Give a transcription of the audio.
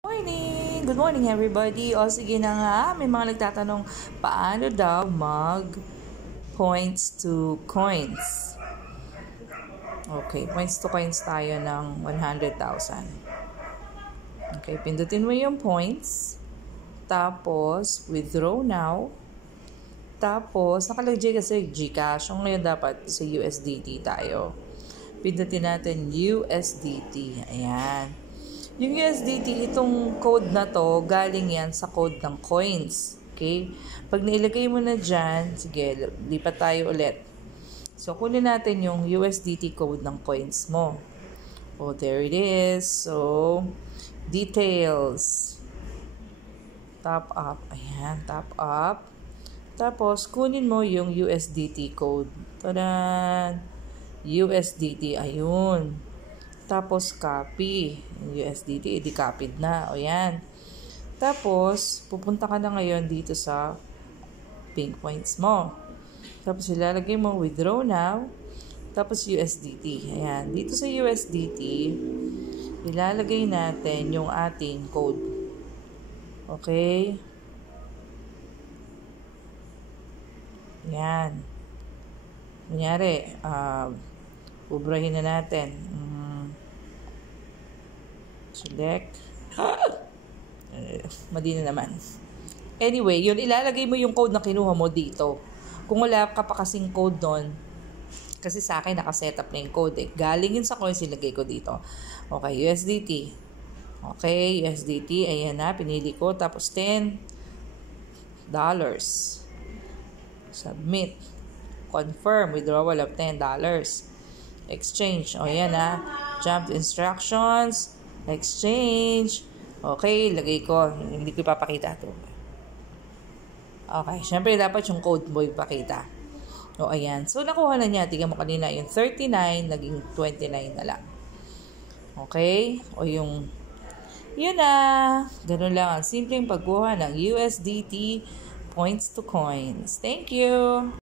Morning! Good morning everybody! O sige na nga, may mga nagtatanong paano daw mag points to coins. Okay, points to coins tayo ng 100,000. Okay, pindutin mo yung points. Tapos, withdraw now. Tapos, nakalagay kasi GCash. So, ngayon dapat sa USDT tayo. Pindutin natin USDT. Ayan. Yung USDT, itong code na to, galing yan sa code ng coins. Okay? Pag nailagay mo na dyan, sige, lipat tayo ulit. So, kunin natin yung USDT code ng coins mo. Oh, there it is. So, details. Top up. Ayan, top up. Tapos, kunin mo yung USDT code. Tadan! USDT, ayun. Tapos, copy. Yung USDT, edi-copied na. O yan. Tapos, pupunta ka na ngayon dito sa pink points mo. Tapos, ilalagay mo withdraw now. Tapos, USDT. Ayan. Dito sa USDT, ilalagay natin yung ating code. Okay? Ayan. Kunyari, ubrahin na natin. Select. Madi na naman. Anyway, yun, ilalagay mo yung code na kinuha mo dito. Kung wala ka pa kasing code doon, kasi sa akin nakasetup na yung code eh. Galing yun sa coins, ilagay ko dito. Okay, USDT. Okay, USDT. Ayan na, pinili ko. Tapos $10. Submit. Confirm. Withdrawal of $10. Exchange. O yan na. Jump instructions. Exchange. Okay, lagay ko. Hindi ko ipapakita ito. Okay, syempre dapat yung code mo ipakita. O, ayan. So, nakuha na niya. Tingnan mo kanina yung 39, naging 29 na lang. Okay? O yung, yun na. Ganun lang ang simpleng pagkuha ng USDT points to coins. Thank you!